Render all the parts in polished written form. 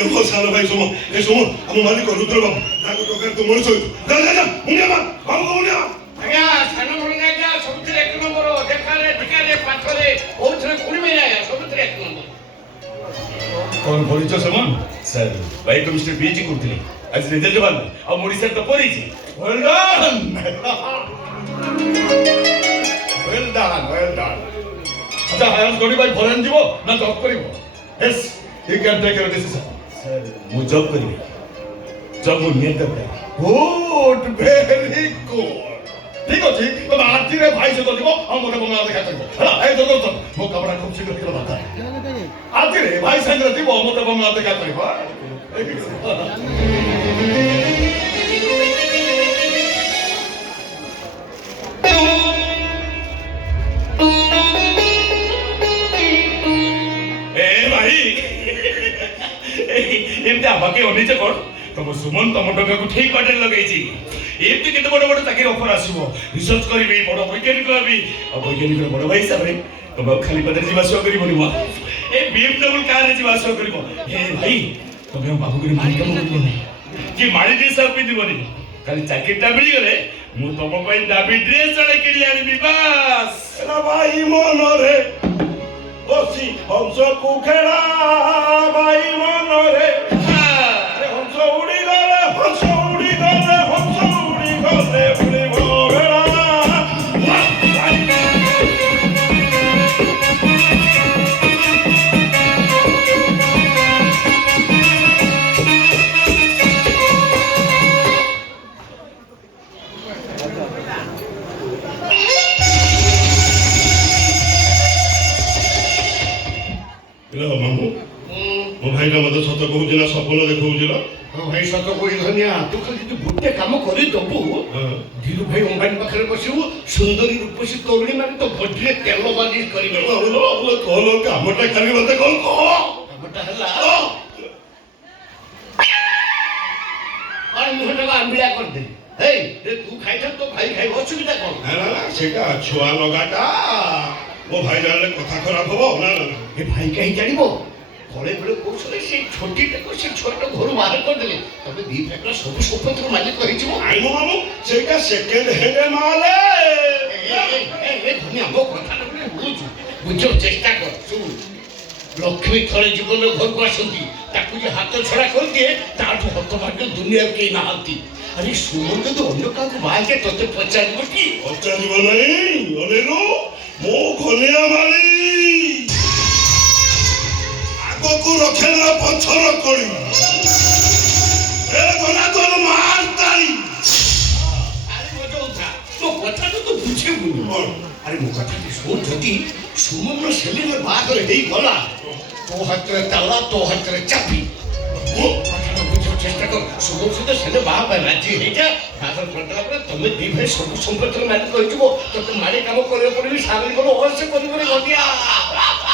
ये हो साल भाई सुमो ए सुमो हम मालिक रुद्र बाबू ताको टोकर तो मଣିଷ जा जा जा मुनिया मा बाबू मुनिया ଆଜ୍ଞା ସାନ ଭଉଣୀ ଆଜ୍ଞା ସବୁଥିରେ ଏକ ନମ୍ବର ଦେଖାରେ ଟିକାରେ ପାଠରେ କୋଉଥିରେ କୋଉଠି ମିଳେ ଆଜ୍ଞା ସବୁଥିରେ ଏକ ନମ୍ବର कौन बोलिଛ समान सर भाई को मिस्टर बीजी करथिले आज रिजल्ट बाल आ मोडी सर तो परिछि वेल डन अच्छा हायस गोडी भाई फॉरेन जीवो ना जॉब करिवो yes you can take your decision sir मु जॉब करिवो जॉब मु नियत कर गुड वेरी गुड ठीक अछि तो आज रे भाई से तो जीवो हम मोटे बंगला देखा करबो हला ए जो तो मो कपड़ा खूब शीघ्र कर बात आज रे भाई संग जीवो मोटे बंगला देखा करबो एमती आबाके ओनिचे कोड तम सुमन तम टका को ठीक बाटे लगेछि एमती केते बड़ बड़ चाकरी ऑफर आसीबो रिसर्च करिबे बड़ वैज्ञानिक हबी आ वैज्ञानिक बड़ भाई साबरे तम खाली पदर जीवासो करिबोनी मा ए बीएमडब्ल्यू कार रे जीवासो करिबो हे भाई तमे बाबू के मालिक काम करिबोनी कि माली ड्रेस सब पिदिबोनी खाली चाकरीटा मिली गले मु तम पई दाबी ड्रेस चले किली आनी बस एला भाई मन रे ओसी हंस कुखेड़ा भाई मन रे हंस उड़ी गले हंस उड़ी गले हंस उड़ी गले उड़ी भोगड़ा मामू मो भाई का मत सत कहूची ना सपन देखौची ना ହଁ ଭାଇ ସତ କହି ଧନିଆ ତୁ ଖାଲି ଯଦି ଗୋଟେ କାମ କରି ଦବୁ ଧୀରୁ ଭାଇ ଅମ୍ବାନୀ ପାଖରେ ବସିବୁ ସୁନ୍ଦରୀ ରୂପସୀ ତରୁଣୀ ମାନେ ତ ବଡିରେ ତେଲ ମାଲିସ କରିବେ କଣ କାମଟା ଖାଲି ମତେ କଣ କହ କାମଟା ହେଲା ଆଉ ମୁହଁଟାକୁ ଆମ୍ବିଳା କରିଦେଲି ହେଇ ତୁ ଖାଇଥା ତୋ ଭାଇ ଖାଇବ ଅସୁବିଧା କଣ ନା ସେଟା ଛୁଆ ଲଗାଟା ମୋ ଭାଇ ଜାଣିଲେ କଥା ଖରାପ ହବ ନା ନା ଏ ଭାଇ କାହିଁ ଜାଣିବ ঘরে ঘরে কৌশলে সেই ছোটিটাকে সেই ছোট ঘরু বাহার କରିଦେଲେ তবে ଦି ଫ୍ୟାକ୍ଟର ସବୁ ସମ୍ପତ୍ତିର ମାଲିକ ହେଇଯିବ ଆଇମ ମାମୁ ସେଇଟା ସେକେଣ୍ଡ ହ୍ୟାଣ୍ଡ ମାଲେ ଧନିଆ ମୋ କଥାଟା ଗୋଟେ ବୁଝୁ ବୁଝ ଚେଷ୍ଟା କର ଶୁଣୁ ଲକ୍ଷ୍ମୀ ଥରେ ଜୀବନ ଘରକୁ ଆସନ୍ତି ତାକୁ ଯେ ହାତ ଛଡ଼ା କରିଦିଏ ତାଠୁ ହତଭାଗ୍ୟ ଦୁନିଆରେ କେହି ନାହାନ୍ତି ଆରେ ସୁମନ ଯଦି ଅନ୍ୟ କାହାକୁ ବାହାକେ ତତେ ପଚାରିବ କି ପଚାରିବ ନାହିଁ ଅନେରୁ ମୋ ଘନିଆ ମାଲି को रखे ना पत्थर कोड़ी ए गला कोन मार ताई अरे मजो उठा तो कथा तो बुझे बुझ अरे मो कथा सुन जदी सुमन सेलिन बागर हेई गला तो हातरे ताला तो हातरे चाबी ओ कथा तो बुझो चेष्टा कर सुमन से सेले बाहा पर राजी हे जा बागर करला पर तमे दी भाई सब संपत्ति मालिक कहिबो तो मारे काम करे पड़बी सागरी को और से करि करे गटिया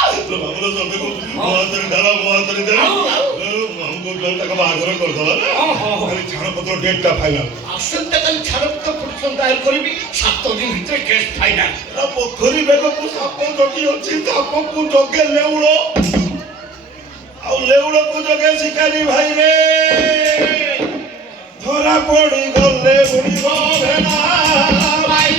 तो बाबूला सबे को मोहतर डाला मोहतर दे हमको जल्द तक बाहर कर दो खाली छाड़ पत्र डेटटा फाइनल आसंता काल छाड़ पत्र पुरस्कार दायर करबी 7 दिन भीतर केस फाइनल ना पोखरी बेको को साप जगी अछि साप को जगे लेउड़ो आ लेउड़ो को जगे शिकारी भाई रे धरा पड़ी गले बुढ़ी भेना भाई